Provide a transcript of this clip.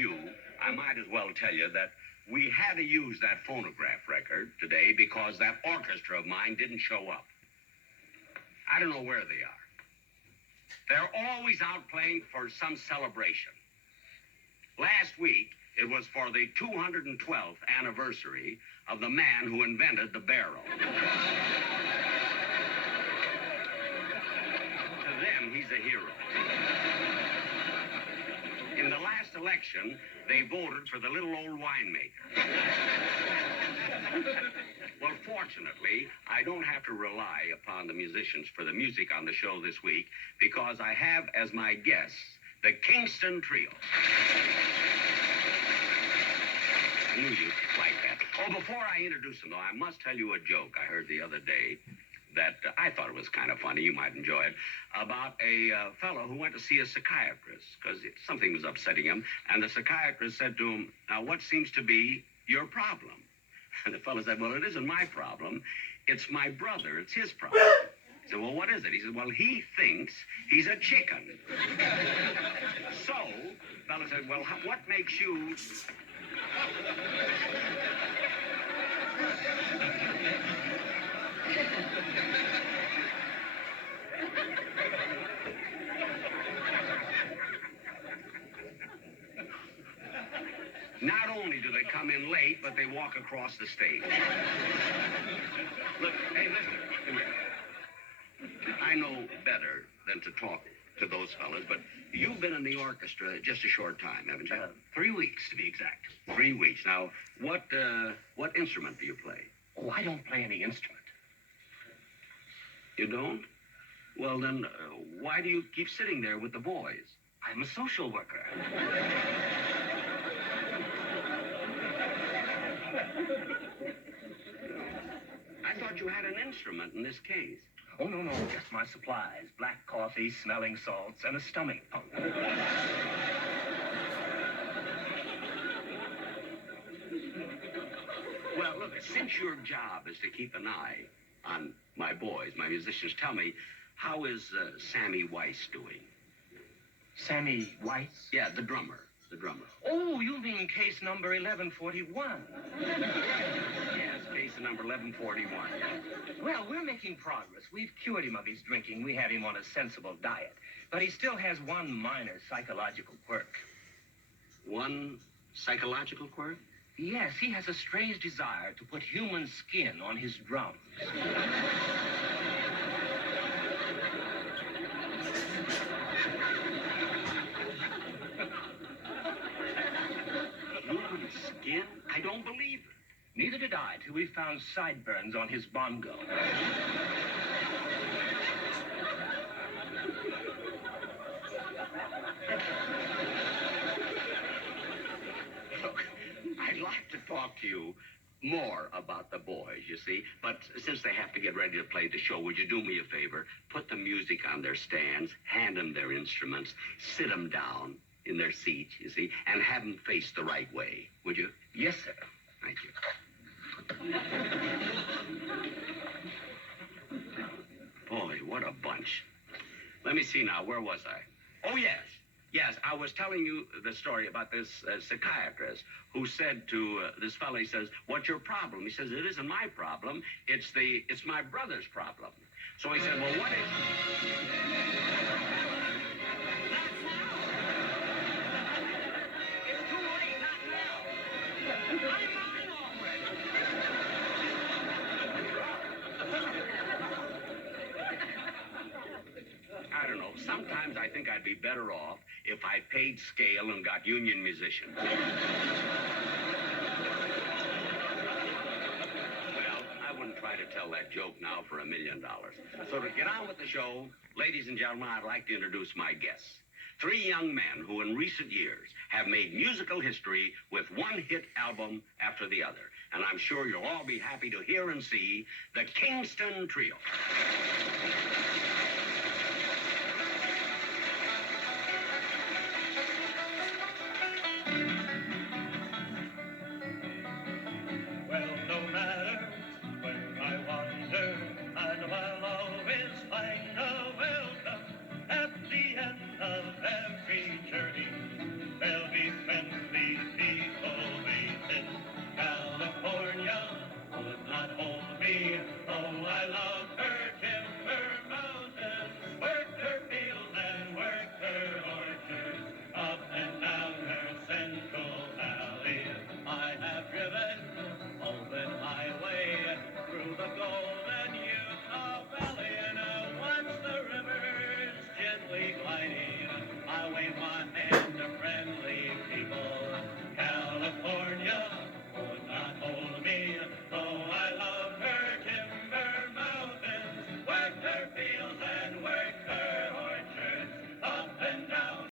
cue, I might as well tell you that we had to use that phonograph record today because that orchestra of mine didn't show up. I don't know where they are. They're always out playing for some celebration. Last week, it was for the 212th anniversary of the man who invented the barrel. To them, he's a hero. In the last election, they voted for the little old winemaker. Well, fortunately, I don't have to rely upon the musicians for the music on the show this week because I have as my guests the Kingston Trio. I knew you'd like that. Oh, before I introduce them, though, I must tell you a joke I heard the other day that I thought it was kind of funny. You might enjoy it. About a fellow who went to see a psychiatrist because something was upsetting him. And the psychiatrist said to him, "Now, what seems to be your problem?" And the fellow said, "Well, it isn't my problem. It's my brother. It's his problem." He said, "Well, what is it?" He said, "Well, he thinks he's a chicken." So, the fellow said, "Well, what makes you..." Not only do they come in late, but they walk across the stage. Look, hey, mister, come here. I know better than to talk to those fellas, but you've been in the orchestra just a short time, haven't you? 3 weeks, to be exact. 3 weeks. Now, what instrument do you play? Oh, I don't play any instrument. You don't? Well, then, why do you keep sitting there with the boys? I'm a social worker. I thought you had an instrument in this case. Oh, no, just my supplies. Black coffee, smelling salts, and a stomach pump. Well, look, since your job is to keep an eye on my boys, my musicians, tell me, how is Sammy Weiss doing? Sammy Weiss? Yeah, the drummer. Oh, you mean case number 1141. Yes, case number 1141, yes. Well, we're making progress. We've cured him of his drinking. We had him on a sensible diet. But he still has one minor psychological quirk. One psychological quirk? Yes, he has a strange desire to put human skin on his drums. Human skin? I don't believe it. Neither did I till we found sideburns on his bongo. Look, I'd like to talk to you more about the boys, you see. But since they have to get ready to play the show, would you do me a favor? Put the music on their stands, hand them their instruments, sit them down in their seats, you see, and have them face the right way, would you? Yes, sir. Thank you. Boy, what a bunch. Let me see now, where was I? Oh, yes. Yes, I was telling you the story about this psychiatrist who said to this fellow, he says, "What's your problem?" He says, "It isn't my problem. It's my brother's problem." So he said, "Well, what is..." I don't know. Sometimes I think I'd be better off if I paid scale and got union musicians. Well, I wouldn't try to tell that joke now for $1 million. So to get on with the show, ladies and gentlemen, I'd like to introduce my guests. 3 young men who in recent years have made musical history with one hit album after the other. And I'm sure you'll all be happy to hear and see the Kingston Trio.